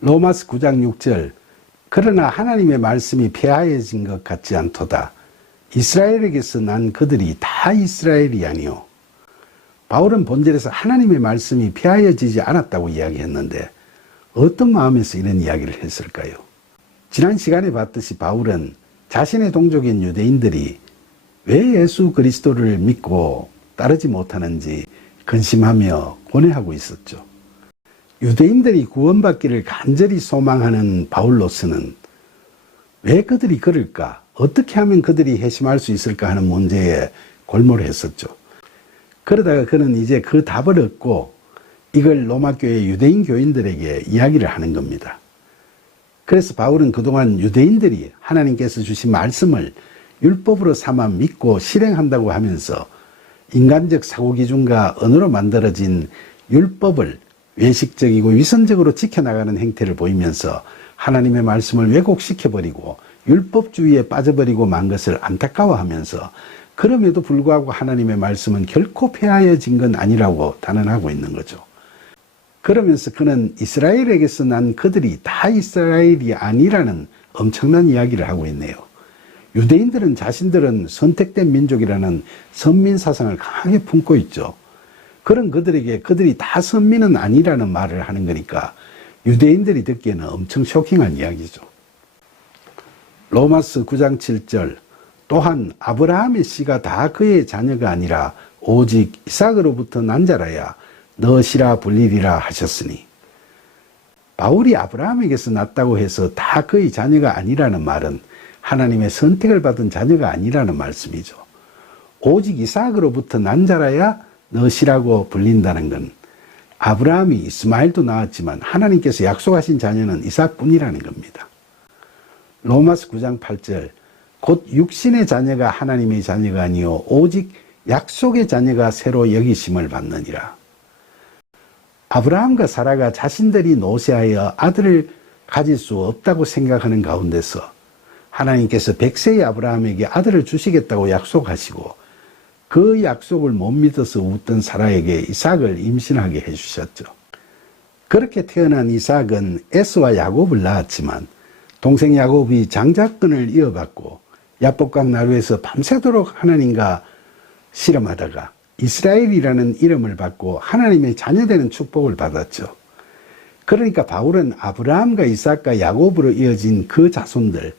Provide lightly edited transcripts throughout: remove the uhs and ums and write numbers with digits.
로마서 9장 6절 그러나 하나님의 말씀이 폐하여진 것 같지 않도다. 이스라엘에게서 난 그들이 다 이스라엘이 아니요. 바울은 본절에서 하나님의 말씀이 폐하여지지 않았다고 이야기했는데 어떤 마음에서 이런 이야기를 했을까요? 지난 시간에 봤듯이 바울은 자신의 동족인 유대인들이 왜 예수 그리스도를 믿고 따르지 못하는지 근심하며 고뇌하고 있었죠. 유대인들이 구원받기를 간절히 소망하는 바울로서는 왜 그들이 그럴까? 어떻게 하면 그들이 회심할 수 있을까 하는 문제에 골몰했었죠. 그러다가 그는 이제 그 답을 얻고 이걸 로마교회 유대인 교인들에게 이야기를 하는 겁니다. 그래서 바울은 그동안 유대인들이 하나님께서 주신 말씀을 율법으로 삼아 믿고 실행한다고 하면서 인간적 사고기준과 언어로 만들어진 율법을 외식적이고 위선적으로 지켜나가는 행태를 보이면서 하나님의 말씀을 왜곡시켜버리고 율법주의에 빠져버리고 만 것을 안타까워하면서 그럼에도 불구하고 하나님의 말씀은 결코 폐하여진 건 아니라고 단언하고 있는 거죠. 그러면서 그는 이스라엘에게서 난 그들이 다 이스라엘이 아니라는 엄청난 이야기를 하고 있네요. 유대인들은 자신들은 선택된 민족이라는 선민 사상을 강하게 품고 있죠. 그런 그들에게 그들이 다 선민은 아니라는 말을 하는 거니까 유대인들이 듣기에는 엄청 쇼킹한 이야기죠. 로마서 9장 7절 또한 아브라함의 씨가 다 그의 자녀가 아니라 오직 이삭으로부터 난 자라야 너시라 불리리라 하셨으니 바울이 아브라함에게서 났다고 해서 다 그의 자녀가 아니라는 말은 하나님의 선택을 받은 자녀가 아니라는 말씀이죠. 오직 이삭으로부터 난 자라야 너시라고 불린다는 건 아브라함이 이스마엘도 낳았지만 하나님께서 약속하신 자녀는 이삭뿐이라는 겁니다. 로마서 9장 8절 곧 육신의 자녀가 하나님의 자녀가 아니요 오직 약속의 자녀가 새로 여기심을 받느니라. 아브라함과 사라가 자신들이 노쇠하여 아들을 가질 수 없다고 생각하는 가운데서 하나님께서 100세의 아브라함에게 아들을 주시겠다고 약속하시고 그 약속을 못 믿어서 웃던 사라에게 이삭을 임신하게 해주셨죠. 그렇게 태어난 이삭은 에서와 야곱을 낳았지만 동생 야곱이 장자권을 이어받고 야복강 나루에서 밤새도록 하나님과 씨름하다가 이스라엘이라는 이름을 받고 하나님의 자녀되는 축복을 받았죠. 그러니까 바울은 아브라함과 이삭과 야곱으로 이어진 그 자손들,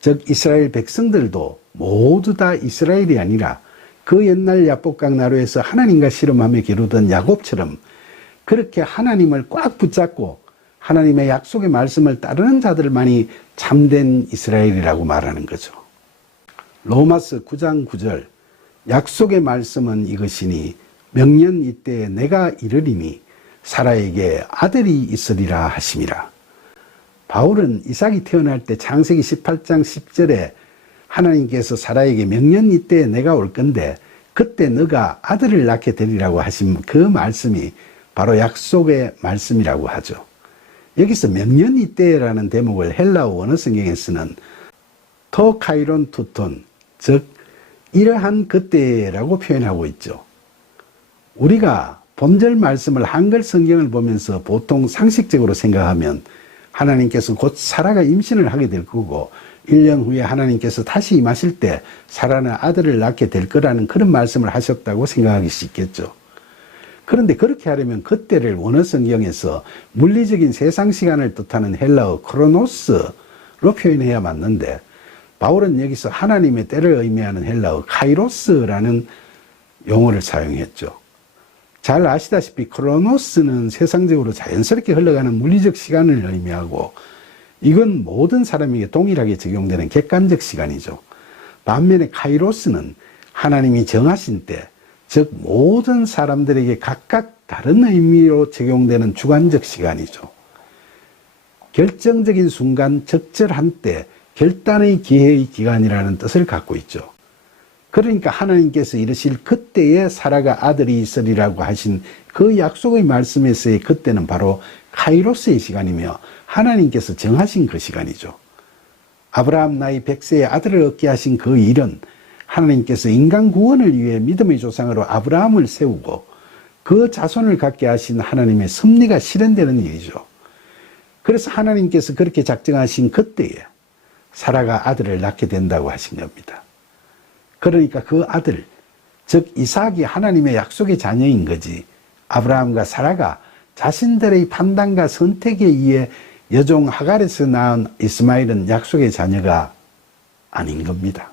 즉 이스라엘 백성들도 모두 다 이스라엘이 아니라 그 옛날 야복강 나루에서 하나님과 씨름하며 기르던 야곱처럼 그렇게 하나님을 꽉 붙잡고 하나님의 약속의 말씀을 따르는 자들만이 참된 이스라엘이라고 말하는 거죠. 로마서 9장 9절 약속의 말씀은 이것이니 명년 이때에 내가 이르리니 사라에게 아들이 있으리라 하심이라. 바울은 이삭이 태어날 때 창세기 18장 10절에 하나님께서 사라에게 명년 이때에 내가 올 건데 그때 너가 아들을 낳게 되리라고 하신 그 말씀이 바로 약속의 말씀이라고 하죠. 여기서 명년 이때라는 대목을 헬라어 원어 성경에서는 토 카이론 투톤, 즉 이러한 그때라고 표현하고 있죠. 우리가 본절 말씀을 한글 성경을 보면서 보통 상식적으로 생각하면 하나님께서 곧 사라가 임신을 하게 될 거고 1년 후에 하나님께서 다시 임하실 때 사라는 아들을 낳게 될 거라는 그런 말씀을 하셨다고 생각하기 쉽겠죠. 그런데 그렇게 하려면 그때를 원어 성경에서 물리적인 세상 시간을 뜻하는 헬라어 크로노스로 표현해야 맞는데 바울은 여기서 하나님의 때를 의미하는 헬라어 카이로스라는 용어를 사용했죠. 잘 아시다시피 크로노스는 세상적으로 자연스럽게 흘러가는 물리적 시간을 의미하고 이건 모든 사람에게 동일하게 적용되는 객관적 시간이죠. 반면에 카이로스는 하나님이 정하신 때, 즉 모든 사람들에게 각각 다른 의미로 적용되는 주관적 시간이죠. 결정적인 순간, 적절한 때, 결단의 기회의 기간이라는 뜻을 갖고 있죠. 그러니까 하나님께서 이르실 그때에 사라가 아들이 있으리라고 하신 그 약속의 말씀에서의 그때는 바로 카이로스의 시간이며 하나님께서 정하신 그 시간이죠. 아브라함 나이 100세에 아들을 얻게 하신 그 일은 하나님께서 인간 구원을 위해 믿음의 조상으로 아브라함을 세우고 그 자손을 갖게 하신 하나님의 섭리가 실현되는 일이죠. 그래서 하나님께서 그렇게 작정하신 그때에 사라가 아들을 낳게 된다고 하신 겁니다. 그러니까 그 아들, 즉 이삭이 하나님의 약속의 자녀인 거지, 아브라함과 사라가 자신들의 판단과 선택에 의해 여종 하갈에서 낳은 이스마엘은 약속의 자녀가 아닌 겁니다.